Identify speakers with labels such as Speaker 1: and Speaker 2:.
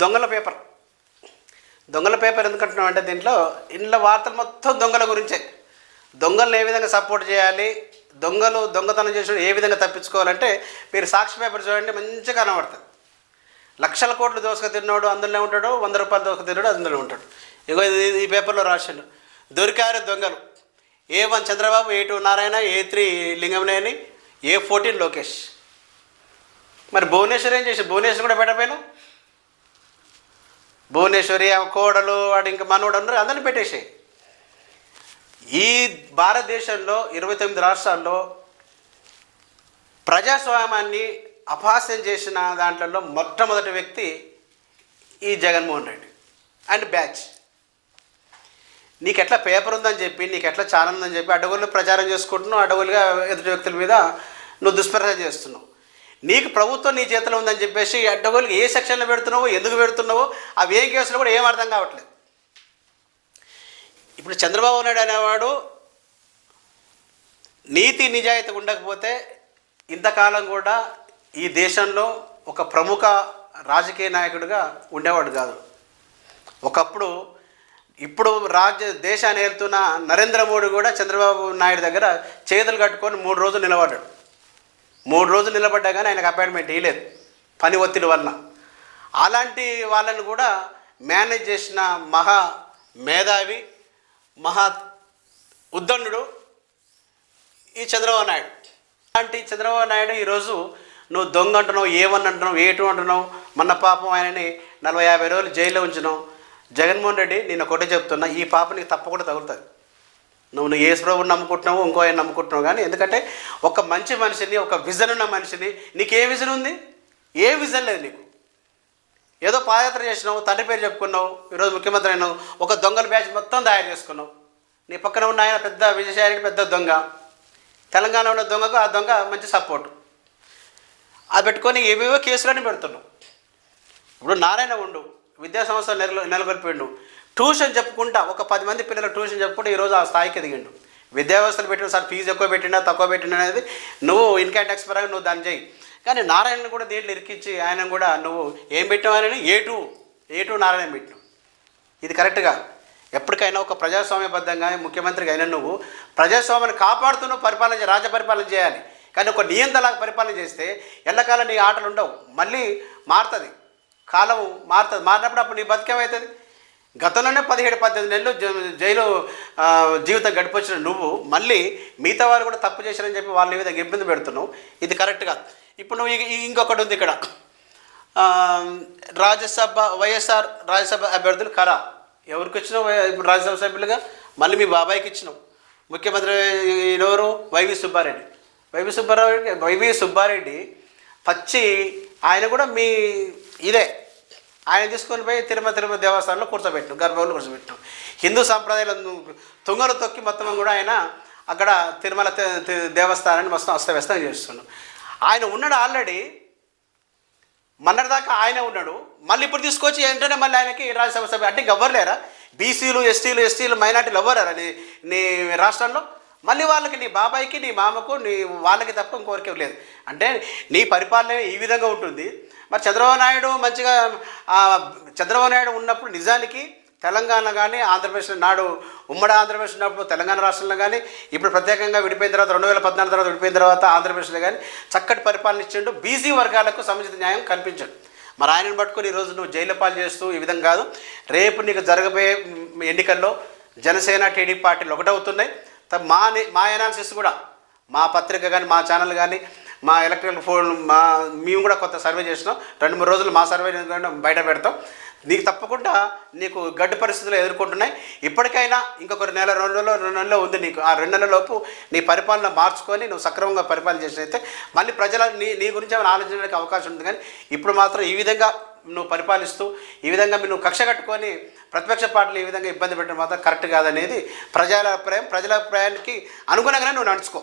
Speaker 1: దొంగల పేపర్. దొంగల పేపర్ ఎందుకంటున్నాం అంటే దీంట్లో ఇంట్లో వార్తలు మొత్తం దొంగల గురించే. దొంగలను ఏ విధంగా సపోర్ట్ చేయాలి? దొంగలు దొంగతనం చేసిన ఏ విధంగా తప్పించుకోవాలంటే మీరు సాక్షి పేపర్ చూడండి మంచిగా కనబడుతుంది. లక్షల కోట్లు దోసక తిన్నాడు అందులోనే ఉంటాడు వంద రూపాయలు దోసక తిన్నాడు అందులోనే ఉంటాడు. ఇగో ఇది ఈ పేపర్లో రాశాడు దొరికారు దొంగలు. A one Chandrababu A two Narayana A three Lingamaneni A fourteen Lokesh. మరి భువనేశ్వర్ ఏం చేసి భువనేశ్వర్ కూడా పెట్టపోయాను? భువనేశ్వరి ఆ కోడలు వాడు ఇంకా మనోడు అందరూ అందరిని పెట్టేసాయి. ఈ భారతదేశంలో ఇరవై తొమ్మిది రాష్ట్రాల్లో ప్రజాస్వామ్యాన్ని అపహాస్యం చేసిన దాంట్లో మొట్టమొదటి వ్యక్తి ఈ జగన్మోహన్ రెడ్డి. And batch. నీకు ఎట్లా పేపర్ ఉందని చెప్పి నీకు ఎట్లా ఛానల్ ఉందని చెప్పి అడవులు ప్రచారం చేసుకుంటున్నావు అడవులుగా ఎదుటి వ్యక్తుల మీద నువ్వు దుష్ప్రచారం చేస్తున్నావు. నీకు ప్రభుత్వం నీ చేతిలో ఉందని చెప్పేసి అడ్డగోలు ఏ సెక్షన్లో పెడుతున్నావో ఎందుకు పెడుతున్నావో అవి ఏం కేసులు కూడా ఏం అర్థం కావట్లేదు. ఇప్పుడు చంద్రబాబు నాయుడు అనేవాడు నీతి నిజాయితీ ఉండకపోతే ఇంతకాలం కూడా ఈ దేశంలో ఒక ప్రముఖ రాజకీయ నాయకుడిగా ఉండేవాడు కాదు. ఒకప్పుడు ఇప్పుడు రాజ్య దేశాన్ని వెళ్తున్న నరేంద్ర మోడీ కూడా చంద్రబాబు నాయుడు దగ్గర చేతులు కట్టుకొని మూడు రోజులు నిలబడ్డాడు. మూడు రోజులు నిలబడ్డా కానీ ఆయనకు అపాయింట్మెంట్ ఇవ్వలేదు పని ఒత్తిడి వలన. అలాంటి వాళ్ళని కూడా మేనేజ్ చేసిన మహా మేధావి మహా ఉద్దండు ఈ చంద్రబాబు నాయుడు. అలాంటి చంద్రబాబు నాయుడు ఈరోజు నువ్వు దొంగ అంటున్నావు ఏమని అంటున్నావు ఏటు అంటున్నావు మన పాపం ఆయనని నలభై యాభై రోజులు జైల్లో ఉంచినావు. జగన్మోహన్ రెడ్డి నేను ఒకటే చెప్తున్నా ఈ పాప నీకు తప్పకుండా తగులుతుంది. నువ్వు నువ్వు యేసు ప్రభుని నమ్ముకుంటున్నావు ఇంకో ఆయన నమ్ముకుంటున్నావు కానీ ఎందుకంటే ఒక మంచి మనిషిని ఒక విజన్ ఉన్న మనిషిని నీకు ఏ విజన్ ఉంది? ఏ విజన్ లేదు నీకు. ఏదో పాదయాత్ర చేసినావు తండ్రి పేరు చెప్పుకున్నావు ఈరోజు ముఖ్యమంత్రి అయినావు ఒక దొంగల బ్యాచ్ మొత్తం తయారు చేసుకున్నావు. నీ పక్కన ఉన్న ఆయన పెద్ద విజయసాయి పెద్ద దొంగ. తెలంగాణ ఉన్న దొంగకు ఆ దొంగ మంచి సపోర్ట్. అది పెట్టుకొని ఏవేవో కేసులని పెడుతున్నావు. ఇప్పుడు నారాయణ ఉండు విద్యా సంస్థ నెల నెలకొల్పిండు ట్యూషన్ చెప్పుకుంటా ఒక పది మంది పిల్లలు ట్యూషన్ చెప్పుకుంటే ఈరోజు ఆ స్థాయికి ఎదిగిండు. విద్యా వ్యవస్థలు పెట్టిన సార్ ఫీజు ఎక్కువ పెట్టినా తక్కువ పెట్టినా అనేది నువ్వు ఇన్కమ్ ట్యాక్స్ పరంగా నువ్వు దాన్ని చేయి కానీ నారాయణను కూడా దీంట్లో ఇరికించి ఆయన కూడా నువ్వు ఏం పెట్టావు అని A two A two Narayana పెట్టినావు. ఇది కరెక్ట్గా ఎప్పటికైనా ఒక ప్రజాస్వామ్యబద్ధంగా ముఖ్యమంత్రికి అయినా నువ్వు ప్రజాస్వామ్యాన్ని కాపాడుతూ పరిపాలన రాజ్య పరిపాలన చేయాలి. కానీ ఒక నియంతలాగా పరిపాలన చేస్తే ఎల్లకాలం నీ ఆటలు ఉండవు. మళ్ళీ మారుతుంది. కాలం మారుతుంది. మారినప్పుడు అప్పుడు నీ బతికేమవుతుంది గతంలోనే పదిహేడు పద్దెనిమిది నెలలు జైలు జీవితం గడిపొచ్చిన నువ్వు మళ్ళీ మిగతా వాళ్ళు కూడా తప్పు చేశారని చెప్పి వాళ్ళ మీద ఇబ్బంది పెడుతున్నావు. ఇది కరెక్ట్ కాదు. ఇప్పుడు నువ్వు ఇంకొకటి ఉంది ఇక్కడ. రాజ్యసభ వైఎస్ఆర్ రాజ్యసభ అభ్యర్థులు ఖరా ఎవరికి ఇచ్చినావు ఇప్పుడు రాజ్యసభ సభ్యులుగా? మళ్ళీ మీ బాబాయ్కి ఇచ్చినావు. ముఖ్యమంత్రి ఎవరు? Y V Subba Reddy. Y V Subba Reddy Y V Subba Reddy పచ్చి ఆయన కూడా మీ ఇదే. ఆయన తీసుకొని పోయి తిరుమల తిరుమల దేవస్థానంలో కూర్చోబెట్టు గర్భంలో కూర్చోబెట్టు. హిందూ సాంప్రదాయాలను తుంగలు తొక్కి మొత్తం కూడా ఆయన అక్కడ తిరుమల దేవస్థానాన్ని మొత్తం అస్తవ్యస్తం చేస్తున్నాడు. ఆయన ఉన్నాడు ఆల్రెడీ మొన్నటిదాకా ఆయనే ఉన్నాడు. మళ్ళీ ఇప్పుడు తీసుకొచ్చి ఏంటంటే మళ్ళీ ఆయనకి రాజ్యసభ సభ్య అంటే ఇంక ఎవ్వరు లేరా? బీసీలు ఎస్టీలు ఎస్టీలు మైనార్టీలు ఎవ్వరారా నీ నీ రాష్ట్రంలో? మళ్ళీ వాళ్ళకి నీ బాబాయికి నీ మామకు నీ వాళ్ళకి తప్ప కోరిక లేదు. అంటే నీ పరిపాలన ఈ విధంగా ఉంటుంది. మరి చంద్రబాబు నాయుడు మంచిగా చంద్రబాబు నాయుడు ఉన్నప్పుడు నిజానికి తెలంగాణ కానీ ఆంధ్రప్రదేశ్ నాడు ఉమ్మడి ఆంధ్రప్రదేశ్ ఉన్నప్పుడు తెలంగాణ రాష్ట్రంలో కానీ ఇప్పుడు ప్రత్యేకంగా విడిపోయిన తర్వాత రెండు వేల పద్నాలుగు తర్వాత విడిపోయిన తర్వాత ఆంధ్రప్రదేశ్లో కానీ చక్కటి పరిపాలన ఇచ్చిండు. బీసీ వర్గాలకు సముచిత న్యాయం కల్పించాడు. మరి ఆయనను పట్టుకొని ఈరోజు నువ్వు జైలు పాలు చేస్తూ ఈ విధంగా కాదు. రేపు నీకు జరగబోయే ఎన్నికల్లో జనసేన టీడీపీ పార్టీలు ఒకటవుతున్నాయి. మా మా ఎనాలిసిస్ కూడా మా పత్రిక కానీ మా ఛానల్ కానీ మా ఎలక్ట్రికల్ ఫోన్ మా మేము కూడా కొత్త సర్వే చేసినాం. రెండు మూడు రోజులు మా సర్వే బయట పెడతాం. నీకు తప్పకుండా నీకు గడ్డు పరిస్థితులు ఎదుర్కొంటున్నాయి. ఇప్పటికైనా ఇంకొక నెల రెండు నెలలో రెండు నెలలో ఉంది నీకు. ఆ రెండు నెలల లోపు నీ పరిపాలన మార్చుకొని నువ్వు సక్రమంగా పరిపాలన చేసినైతే మళ్ళీ ప్రజల నీ నీ గురించి ఏమైనా ఆలోచించడానికి అవకాశం ఉంది కానీ ఇప్పుడు మాత్రం ఈ విధంగా నువ్వు పరిపాలిస్తూ ఈ విధంగా మీరు నువ్వు కక్ష కట్టుకొని ప్రతిపక్ష పార్టీలు ఈ విధంగా ఇబ్బంది పెట్టడం మాత్రం కరెక్ట్ కాదనేది ప్రజల అభిప్రాయం. ప్రజల అభిప్రాయానికి అనుగుణంగానే నువ్వు నడుచుకో.